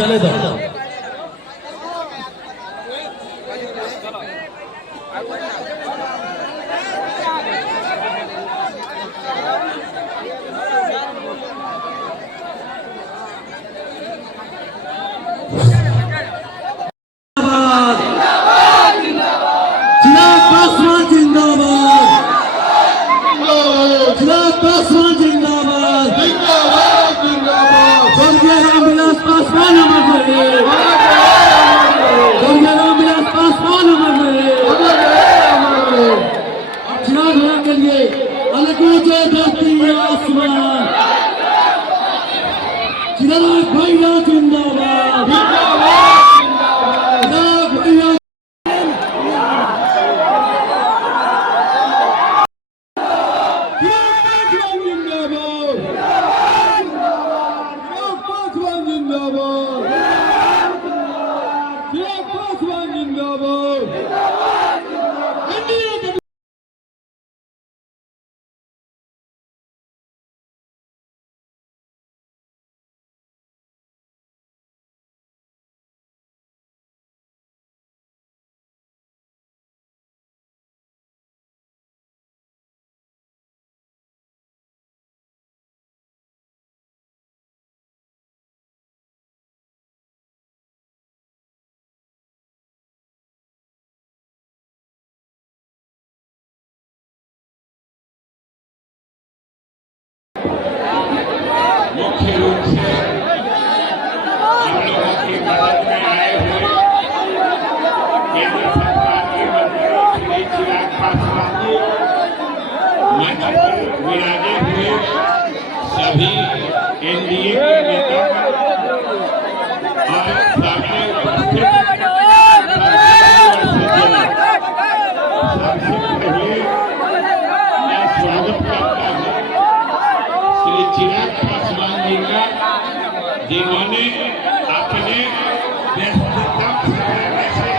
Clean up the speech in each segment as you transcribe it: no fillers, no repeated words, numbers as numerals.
चले दो। मुख्य रूप से हम लोगों की मदद में आए हुए केंद्र सरकार के मंत्री श्री चिराग पासवान जी, मंच पर विराजे हुए सभी एनडीए के नेता और सामने उपस्थित सबसे पहले मैं स्वागत करता हूँ श्री चिराग पासवान जी का, जिन्होंने अपने व्यस्ततम समय में से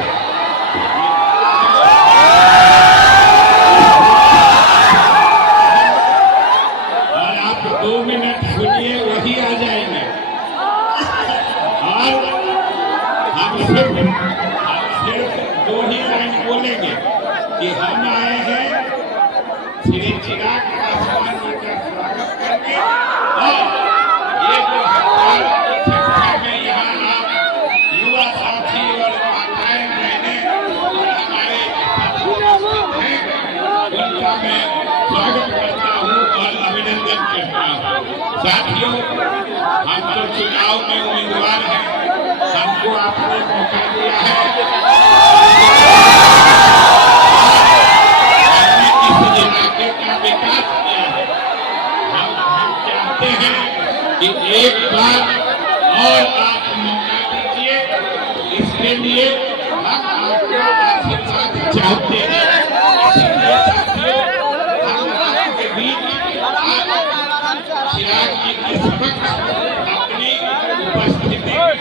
और आप 2 मिनट सुनिए, वही आ जाएंगे और हम सिर्फ 2 ही लाइन बोलेंगे कि हम आए हैं श्री चिराग पासवान जी का स्वागत करके, और ये जो हड़ताल शिक्षा में यहाँ आप युवा साथी और माताएं बहनें और हमारे उपस्थित हैं, उनका मैं स्वागत करता हूँ और अभिनंदन करता हूँ। साथियों, हम तो चुनाव में उम्मीदवार हैं, हमको आपने मौका दिया है, इलाके का विकास किया है। हम चाहते हैं कि एक बार और आप मौका दीजिए, इसके लिए हम आपका आशीर्वाद चाहते हैं। इसलिए साथियों, हम आपके बीच चिराग जी के समक्ष अपनी उपस्थिति और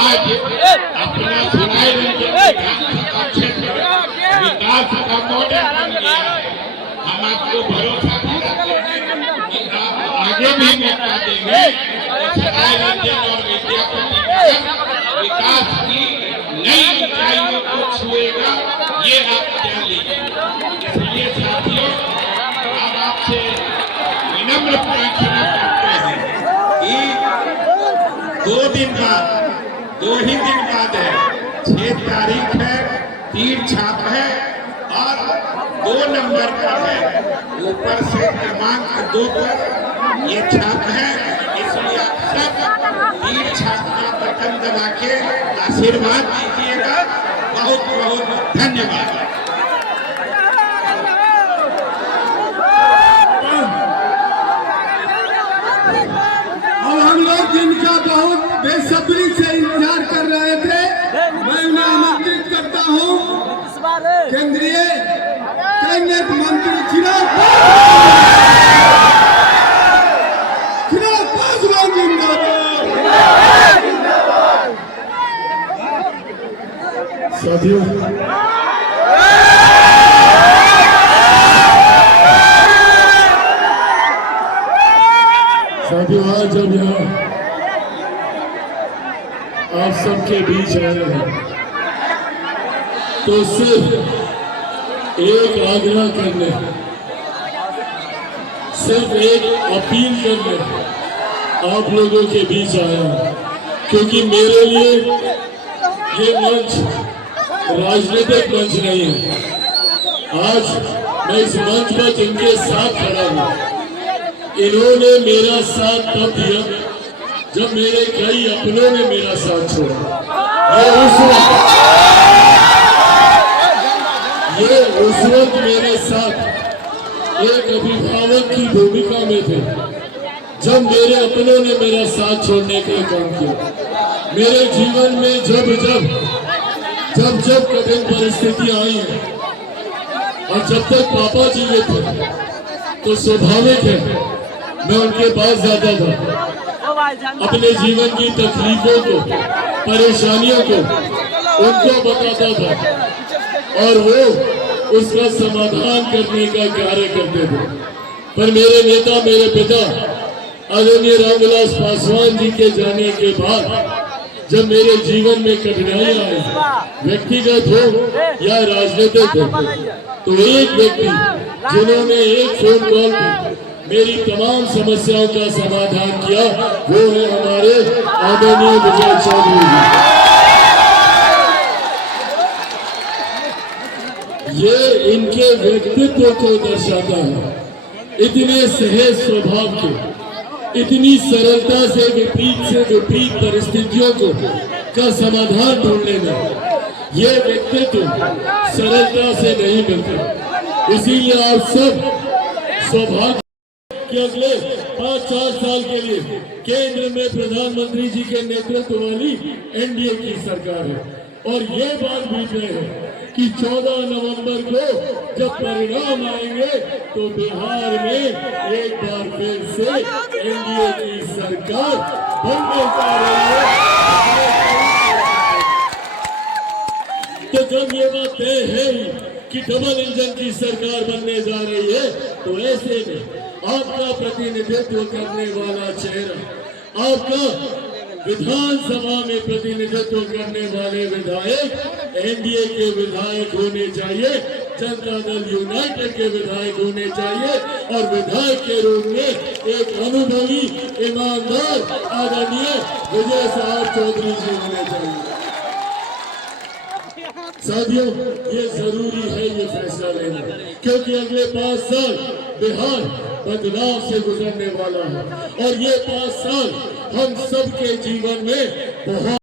आज अपना सुनाई क्षेत्र विकास का मॉडल बन गया है। हम आपको भरोसा दिलाते हैं कि आप आगे भी मौका देंगे और सराय रंजन और विद्यापति विकास की नई ऊंचाइयों को छुएगा, ये आप जान लीजिए। इसलिए साथियों, हम आपसे विनम्र प्रार्थना करते हैं कि 2 ही दिन बाद है, 6 तारीख है, तीर छाप है और 2 नंबर का है, ऊपर से क्रमांक 2 पर ये छाप है। इसलिए आप सब तीर छाप का बटन दबा के आशीर्वाद दीजिएगा। बहुत बहुत धन्यवाद। हम लोग जिनका बहुत बेसब्री से इंतजार कर रहे थे, मैं उन्हें आमंत्रित करता हूँ केंद्रीय कैबिनेट मंत्री चिराग पासवान जिंदाबाद। साथियों, जब यहाँ आप सबके बीच आए हैं तो सिर्फ एक आग्रह करने, सिर्फ एक अपील करने आप लोगों के बीच आया हूं, क्योंकि मेरे लिए ये मंच राजनीतिक मंच नहीं है। आज मैं इस मंच पर जिनके साथ खड़ा हूं, इन्होंने मेरा साथ तब दिया जब मेरे कई अपनों ने मेरा साथ छोड़ा। ये उस वक्त मेरे साथ एक अभिभावक की भूमिका में थे, जब मेरे अपनों ने मेरा साथ छोड़ने का काम किया। मेरे जीवन में जब कठिन परिस्थितियां आई हैं और जब तक पापा जीवित थे तो स्वाभाविक है मैं उनके पास जाता था, अपने जीवन की तकलीफों को, परेशानियों को उनको बताता था और वो उसका समाधान करने का कार्य करते थे। पर मेरे नेता, मेरे पिता आदरणीय रामविलास पासवान जी के जाने के बाद जब मेरे जीवन में कठिनाइयां आई, व्यक्तिगत हो या राजनीतिक हो, तो एक व्यक्ति जिन्होंने एक फोन कॉल पर मेरी तमाम समस्याओं का समाधान किया, वो है हमारे आदरणीय विजय चौधरी जी। ये इनके व्यक्तित्व को दर्शाता है, इतने सहज स्वभाव के, इतनी सरलता से विपरीत परिस्थितियों का समाधान ढूंढने में ये व्यक्तित्व सरलता से नहीं मिलते। इसीलिए आप सब सौभाग्य कि अगले 5-4 साल के लिए केंद्र में प्रधानमंत्री जी के नेतृत्व वाली एनडीए की सरकार है। और ये बात पूछ रहे हैं कि 14 नवंबर को जब परिणाम आएंगे तो बिहार में एक बार फिर से एनडीए की सरकार बनने जा रही है। तो जब ये बात तय है कि डबल इंजन की सरकार बनने जा रही है, तो ऐसे में आपका प्रतिनिधित्व करने वाला चेहरा, आपका विधानसभा में प्रतिनिधित्व करने वाले विधायक एनडीए के विधायक होने चाहिए, जनता दल यूनाइटेड के विधायक होने चाहिए और विधायक के रूप में एक अनुभवी, ईमानदार आदरणीय विजय साहब चौधरी जी होने चाहिए। साथियों, ये जरूरी है ये फैसला लेना, क्योंकि अगले 5 साल बिहार बदलाव से गुजरने वाला है और ये 5 साल हम सबके जीवन में बहुत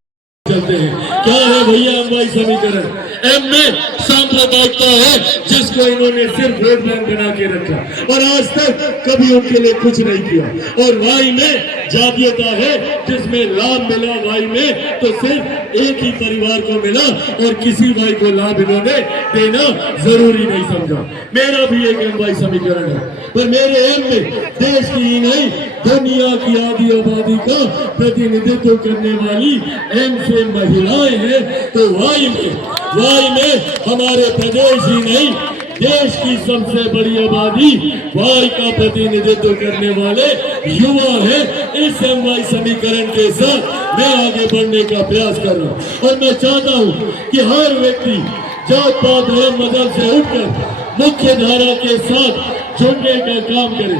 चलते हैं। क्या है भैया अम्बाई समीकरण? एम में सांप्रदायिकता है जिसको इन्होंने सिर्फ वोट बैंक बना के रखा और आज तक कभी उनके लिए कुछ नहीं किया। और वाई में जातीयता है जिसमें लाभ मिला वाई में तो सिर्फ एक ही परिवार को मिला और किसी भाई को लाभ इन्होंने देना जरूरी नहीं समझा। मेरा भी एक एम वाई समीकरण है, पर मेरे एम में देश की ही नहीं दुनिया की आधी आबादी का प्रतिनिधित्व करने वाली एम से महिलाएं हैं। तो वाई में हमारे प्रदेश ही नहीं देश की सबसे बड़ी आबादी वाई का प्रतिनिधित्व करने वाले युवा है। इस एमवाई समीकरण के साथ मैं आगे बढ़ने का प्रयास कर रहा हूँ और मैं चाहता हूँ कि हर व्यक्ति जात पात धर्म मजहब से उठकर मुख्य धारा के साथ जुड़ने का काम करे।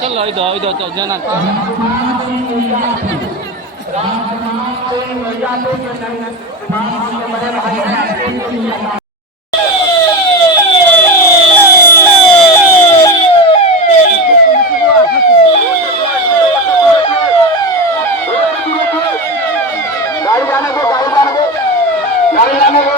चलो इधर जाना गाड़ी जाने को